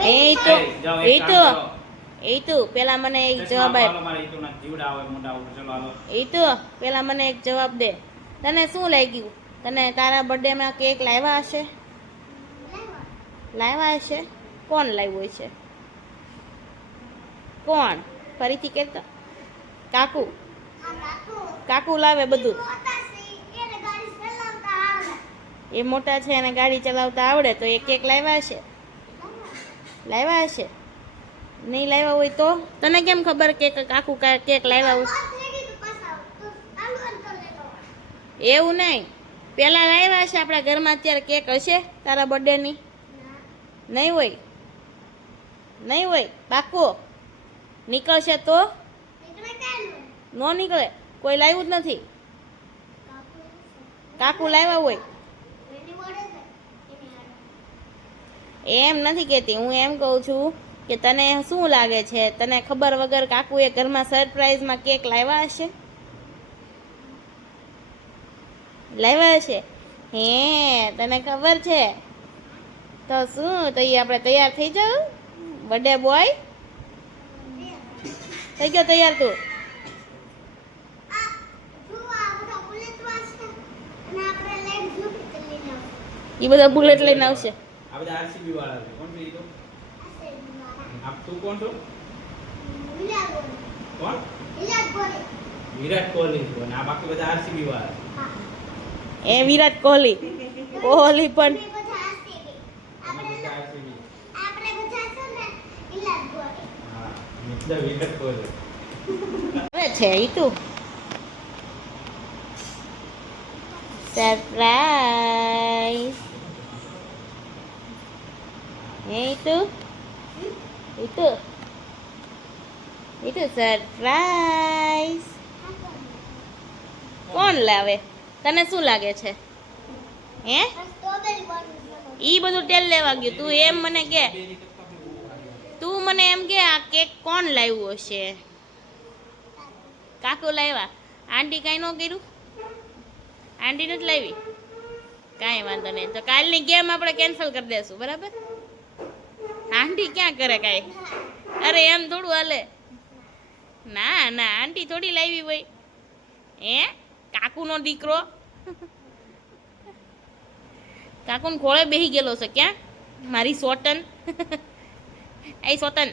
એ તો એ તો એ તો પેલા મને એક જવાબ આપ. એ તો પેલા મને એક જવાબ દે. તને શું લાગ્યું? તને તારા બર્થડેમાં કેક લાવ્યા હશે? લાવ્યા હશે? કોણ લાવ્યું છે? કોણ? ફરીથી કહેતો. કાકુ. કાકુ લાવે બધું. એ મોટા છે અને ગાડી ચલાવતા આવડે તો એ કેક લાવ્યા હશે? લાવ્યા હશે? નહીં લાવ્યા હોય તો તને કેમ ખબર કે કાકુ કેક લાવ્યા હોય? એવું નહીં, પેલા લાવ્યા હશે આપણા ઘરમાં. અત્યારે કેક હશે તારા બર્થડેની? નહીં હોય? નહીં હોય? પાક્કો? નીકળશે તો? ન નીકળે? કોઈ લાવ્યું જ નથી? કાકુ લાવ્યા હોય? એમ નથી કહેતી હું, એમ કહું છું કે તને શું લાગે છે, તને ખબર વગર કાકુએ ઘરમાં સરપ્રાઈઝમાં કેક લાવ્યા હશે? લાવ્યા હશે? હે, તને ખબર છે? તો શું, તો એ આપણે તૈયાર થઈ જાવ બર્થડે બોય? થઈ ગયો તૈયાર તું? એ બધા બુલેટ લઈને આવશે. આ બધા આરસીબી વાળા છે. કોણ છે ઈ તો? આપ તું કોણ છો? કોણ? વિરાટ કોહલી છો અને આ બાકી બધા આરસીબી વાળા. એ વિરાટ કોહલી. કોહલી પણ વિરાટ કોહલી હવે છે ઈ તું. સરપ્રાઈઝ. Itu surprise. કોણ લાવે? તને શું લાગે છે? હે, ઈ બધું તેલ લેવા ગયું. તું એમ મને કે, તું મને એમ કે આ કેક કોણ લાવ્યું હશે? કાકુ લાવ્યા? આંટી કાંઈ ન કર્યું? આંટી નથી લાવી? કાંઈ વાંધો નહીં, તો કાલની ગેમ આપણે કેન્સલ કરી દઈશું, બરાબર? આંટી ક્યાં કરે કાંઈ? અરે એમ થોડું હાલે. ના ના, આંટી થોડી લાવી હોય. હે, કાકુનો દીકરો કાકુને ખોળે બેસી ગયેલો છે. ક્યાં મારી સોટન? એ સોટન,